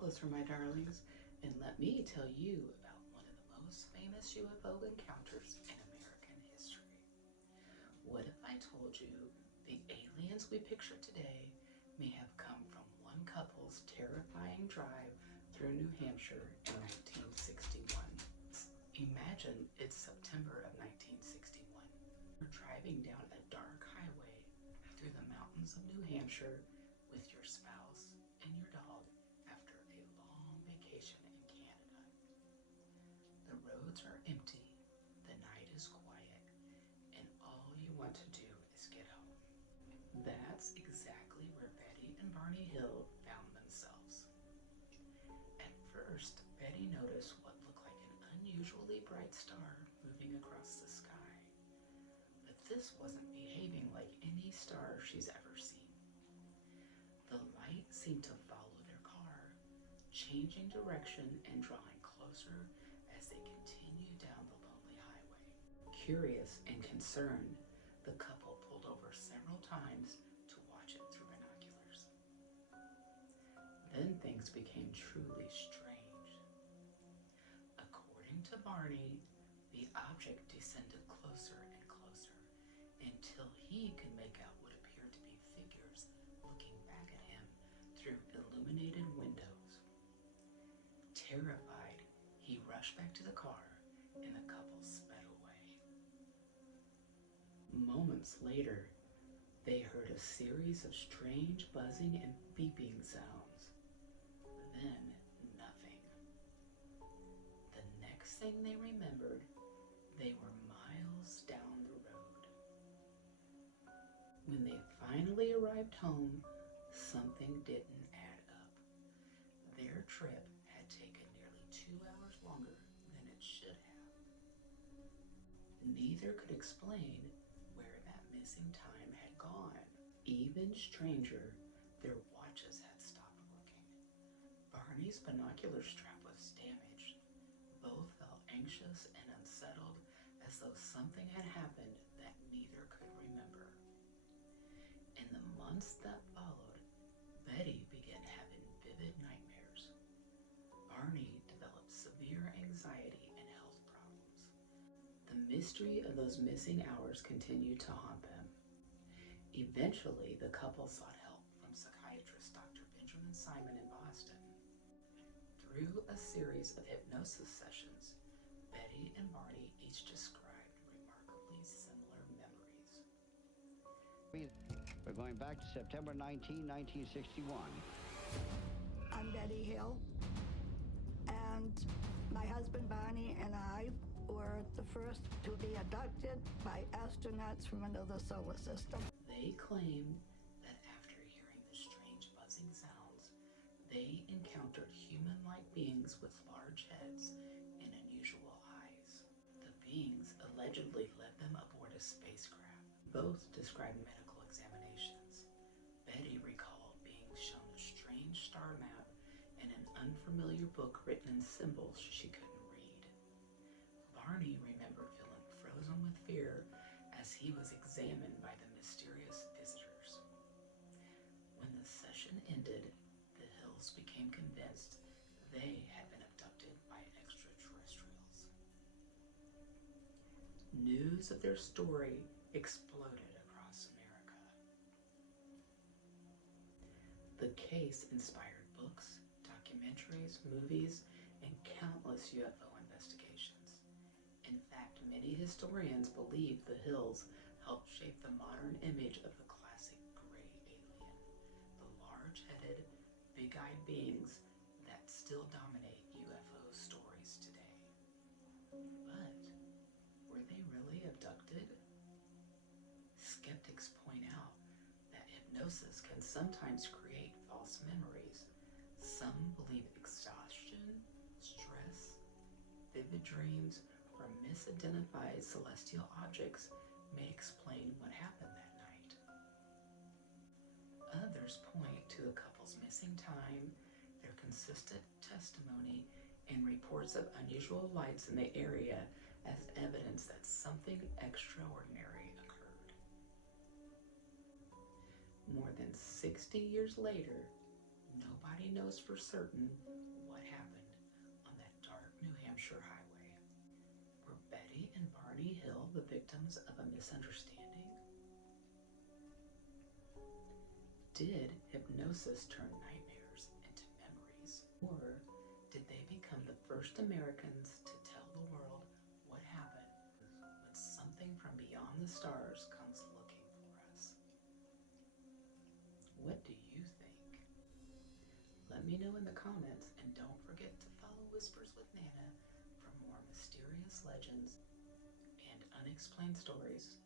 closer, my darlings, and let me tell you about one of the most famous UFO encounters in American history. What if I told you the aliens we picture today may have come from one couple's terrifying drive through New Hampshire in 1961? Imagine it's September of 1961. You're driving down a dark highway through the mountains of New Hampshire with your spouse and your dog after a long vacation in Canada. The roads are empty, the night is quiet, and all you want to do is get home. That's exactly where Betty and Barney Hill found themselves. At first, Betty noticed what looked like an unusually bright star moving across the sky. But this wasn't behaving like any star she's ever seen. The light seemed to follow their car, changing direction and drawing closer as they continued down the lonely highway. Curious and concerned, the couple pulled over several times to watch it through binoculars. Then things became truly strange. According to Barney, the object descended closer and closer until he could make out what appeared to be figures looking back at him through illuminated windows. Terrified, he rushed back to the car and the couple sped away. Moments later, they heard a series of strange buzzing and beeping sounds. Then nothing. The next thing they remembered, they were miles down the road. When they finally arrived home, something didn't add up. Their trip had taken nearly 2 hours longer than it should have. Neither could explain where that missing time had gone. Even stranger, their watches had stopped working. Barney's binocular strap was damaged. Both felt anxious and unsettled, as though something had happened that neither could remember. In the months that followed, Betty began having vivid nightmares. Barney developed severe anxiety and health problems. The mystery of those missing hours continued to haunt them. Eventually, the couple sought help from psychiatrist Dr. Benjamin Simon in Boston. Through a series of hypnosis sessions, Betty and Barney each described remarkably similar memories. We're going back to September 19, 1961. I'm Betty Hill, and my husband Barney and I were the first to be abducted by astronauts from another solar system. They claimed that after hearing the strange buzzing sounds, they encountered human-like beings with large heads and unusual eyes. The beings allegedly led them aboard a spacecraft. Both described medical examinations. Betty recalled being shown a strange star map and an unfamiliar book written in symbols she couldn't read. Barney remembered feeling frozen with fear as he was examined by the mysterious visitors. When the session ended, the Hills became convinced they had been abducted by extraterrestrials. News of their story exploded across America. The case inspired books, documentaries, movies, and countless UFO investigations. In fact, many historians believe the Hills helped shape the modern image of the classic gray alien, the large-headed, big-eyed beings that still dominate UFO stories today. But were they really abducted? Skeptics point out that hypnosis can sometimes create false memories. Some believe exhaustion, stress, vivid dreams, or misidentified celestial objects may explain what happened that night. Others point to the couple's missing time, their consistent testimony, and reports of unusual lights in the area as evidence that something extraordinary occurred. More than 60 years later, Nobody knows for certain what happened on that dark New Hampshire highway. Were Betty and Barney Hill the victims of a misunderstanding? Did hypnosis turn nightmares into memories? Or did they become the first Americans to tell the world what happened when something from beyond the stars comes looking for us? What do you think? Let me know in the comments, and don't forget to follow Whispers with Nana for more mysterious legends and unexplained stories